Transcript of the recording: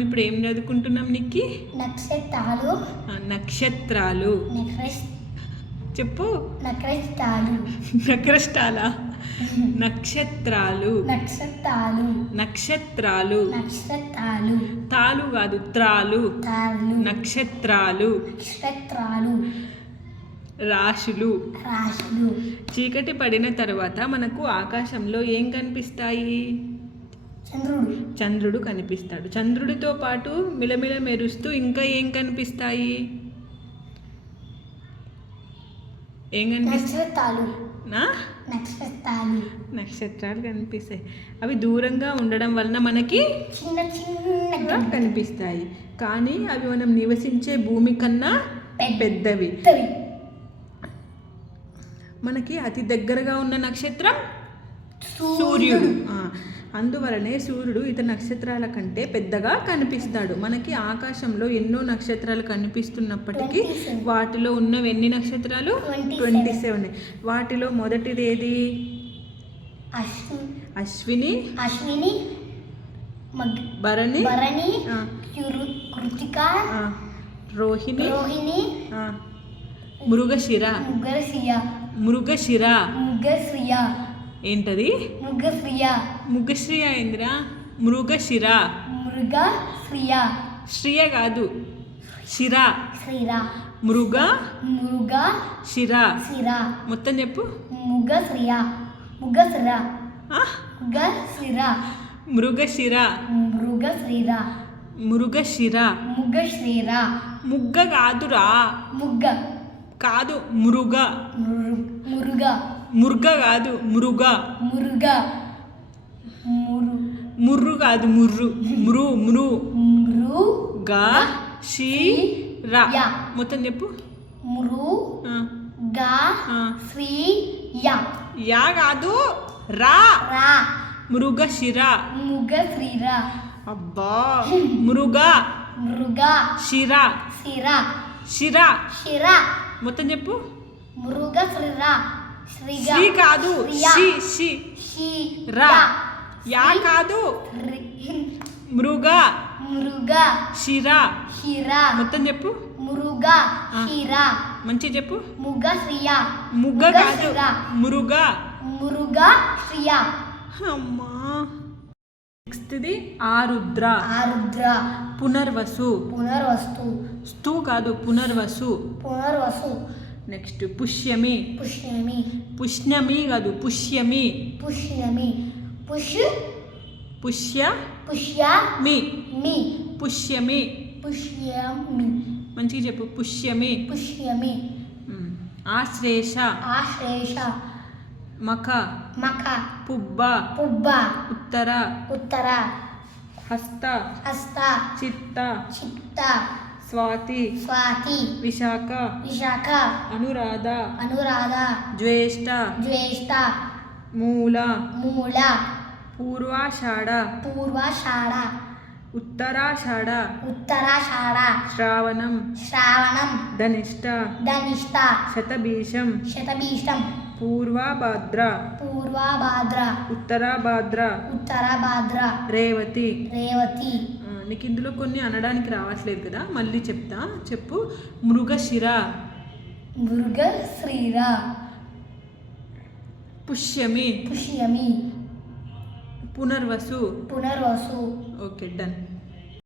ఇప్పుడు ఏం చదువుకుంటున్నాం నిక్కి? నక్షత్రాలు. నక్షత్రాలు చెప్పు. నక్షత్రాలు. నక్షత్రాలా? నక్షత్రాలు. నక్షత్రాలు. నక్షత్రాలు. నక్షత్రాలు. తాలు కాదు, త్రాలు. తాళ్ళు. నక్షత్రాలు. నక్షత్రాలు. రాశులు. రాశులు. చీకటి పడిన తర్వాత మనకు ఆకాశంలో ఏం కనిపిస్తాయి? చంద్రుడు. చంద్రుడు కనిపిస్తాడు. చంద్రుడితో పాటు మిలమిల మెరుస్తూ ఇంకా ఏం కనిపిస్తాయి? ఏం కనిపిస్తాయి? నక్షత్రాలు. నక్షత్రాలు. నక్షత్రాలు కనిపిస్తాయి. అవి దూరంగా ఉండడం వలన మనకి చిన్న చిన్న కనిపిస్తాయి, కానీ అవి మనం నివసించే భూమి కన్నా పెద్దవి. మనకి అతి దగ్గరగా ఉన్న నక్షత్రం సూర్యుడు. అందువలనే సూర్యుడు ఇతర నక్షత్రాల కంటే పెద్దగా కనిపిస్తాడు. మనకి ఆకాశంలో ఎన్నో నక్షత్రాలు కనిపిస్తున్నప్పటికీ వాటిలో ఉన్నవి ఎన్ని నక్షత్రాలు? 27. వాటిలో మొదటిది ఏది? అశ్విని. అశ్విని. భరణి. భరణి. కృతిక. రోహిణి. రోహిణి. మృగశిర. మృగశిర. మృగశిర. మృగశిర. ఏంటది? మృగశ్రియ. మృగశ్రియ ఏందిరా? మృగశిర. మృగశ్రియ. శ్రియ కాదు, శిర. శ్రీర. మృగ. మృగ. శిర. శిర. మొత్తం చెప్పు. మృగశ్రియ. మృగశిర. మృగశిర. మృగశిర. మృగశ్రీర. మృగశిర. మృగశ్రీర. ముగ్గ కాదురా. ముగ్గ కాదు, మృగ. మురుగ. ముర్గ కాదు, మృగ. మురుగ. ముర్రు కాదు, ముర్రు. మృ మృ మృగ. శిర. మొత్తం చెప్పు. మృగ. శ్రీయ. యా కాదు, రా. రా. మృగశిర. మృగశ్రీర. అబ్బా. మృగ. మృగ. శిర. శిర. శిర. శిర. మొత్తం చెప్పు. మృగశ్రీర. శ్రీ కాదు, షి. షి. రా. యా కాదు. మృగ. మృగ. శిర. శిర. మొత్తం చెప్పు. మృగ. శిర. మంచి చెప్పు. మృగశ్రియ. ముగ్గ కాదు, మృగ. మృగ. శ్రియ. అమ్మా. నెక్స్ట్ది ఆరుద్ర. ఆరుద్ర. పునర్వసు. పునర్వసు. స్తు కాదు, పునర్వసు. పునర్వసు. నెక్స్ట్ పుష్యమి. పుష్యమి. పుష్యమి కాదు, పుష్యమి. పుష్యమి. పుష్యమి. మీ. పుష్యమి. పుష్యమి. మంచిగా చెప్పు. పుష్యమి. పుష్యమి. ఆశ్లేష. ఆశ్లేష. మఖ. మఖ. పుబ్బ. పుబ్బ. ఉత్తర. ఉత్తర. హస్త. హస్త. చిత్త. చిత్త. స్వాతి. స్వాతి. విశాఖ. విశాఖ. అనురాధ. అనురాధ. జ్యేష్ఠ. జ్యేష్ఠ. మూల. మూల. పూర్వాషాఢ. పూర్వాషాఢ. ఉత్తరాషాఢ. ఉత్తరాషాఢ. శ్రావణం. శ్రావణం. ధనిష్ట. ధనిష్ట. శతభీషం. శతభీషం. పూర్వభాద్ర. పూర్వభాద్ర. ఉత్తరాభాద్ర. ఉత్తరభాద్ర. రేవతి. రేవతి. నీకు ఇందులో కొన్ని అనడానికి రావట్లేదు కదా, మళ్ళీ చెప్తా. చెప్పు. మృగశిర. మృగశ్రీర. పుష్యమి. పుష్యమి. పునర్వసు. పునర్వసు. Okay, done.